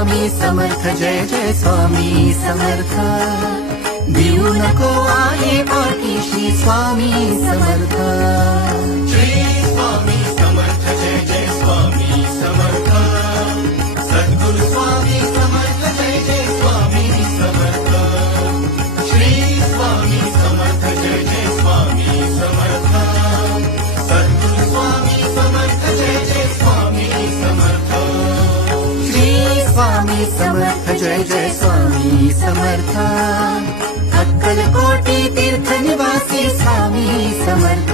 स्वामी समर्थ जय जय स्वामी समर्थ देऊ नको आहे पाठीशी स्वामी समर्थ श्री स्वामी समर्थ जय जय स्वामी समर्थ सद्गुरु स्वामी समर्थ जय जय स्वामी समर्थ श्री स्वामी समर्थ जय जय स्वामी समर्थ सद्गुरु स्वामी समर्थ जय जय स्वामी समर्थ श्री स्वामी समर्थ जय जय स्वामी समर्थ अक्कलकोटी तीर्थ निवासी स्वामी समर्थ